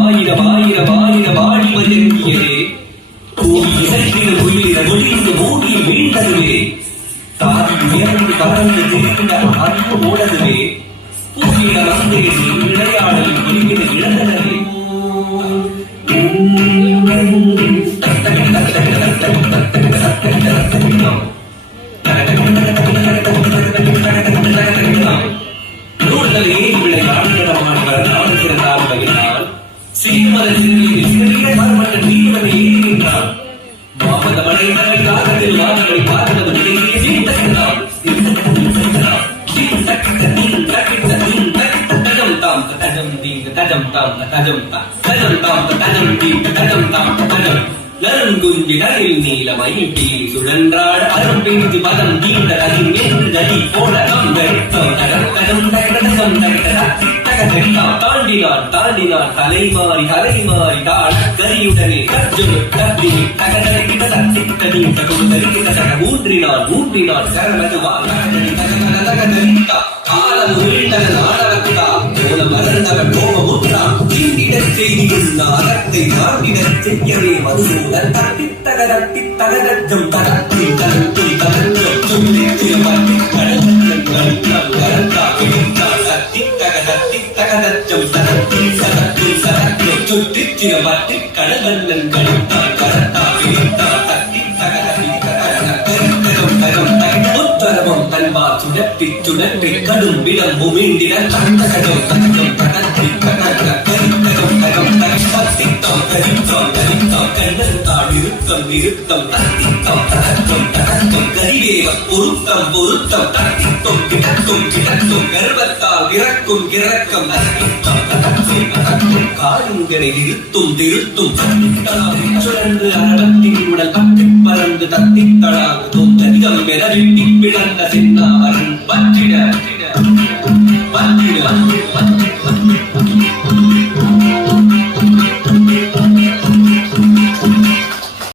ஆயிரம் ஆயிரம் ஆயிரம் ஆடி வந்திருக்கியதே முடிந்து மூடி வீழ்ந்ததுவே தாவி உயர்ந்து பறந்து திருந்த அறிவு ஓடதுவே பூஜிட வந்தே விளையாடல் முடிவிட இழந்தனவே நறுங்குஞ்சிடலில் நீலமயில் தீலி சுழன்றாள் அரும்பெய்து பதம் தீண்ட நதி போல தாண்டினான் தாண்டினான் தலைமாறி தலைமாறி தாழ் கரியுடனே ஊன்றினான் ஊன்றினான் சரமதுவான் காலம் வீழ்ந்தன நாடகத்தா போல மலர்ந்தவன் கோபமுற்றான் தீண்டிடச் செய்தியின் அறத்தை தாண்டிடச் செய்யவே மதுசூழல் தகதம் தகத்தி தகத்தி தகத்தம் சொல்லி திருமட்டி கடல் கருத்தா கிழித்தாள் தத்தி தகதத்தி தகதச்சம் சதத்தி சதத்தி சதத்தை சுற்றி திருமட்டி கடல் கழித்தாள் கருத்தா கிழித்தாள் தத்தி தகதத்தி உத்தரவம் தன்பால் சுழற்றி சுழற்றி கடும் விடம் முமிழ்ந்திட தந்தகடம் தந்தம் தகத்தி தகதம் தகம் தகத்தித்தம் கரித்தம் கரித்தம் கண்ணத்தாள் இருத்தம் நிறுத்தம் தத்தித்தம் தகத்தம் தகத்தம் கரிவேவ பொருத்தம் பொருத்தம் தத்தித்தம் கிடக்கும் கிடக்கும் கர்வத்தால் இறக்கும் இறக்கம் தத்தித்தம் தகத்தும் தகத்தும் காலுங்களை நிறுத்தும் திருத்தும் சுழன்று அரவத்தின் உடல் தட்டி பறந்து தத்தித்தளாகும் கதிகம் என வெட்டி பிளந்த சின்னாமரன் பற்றிட பற்றிட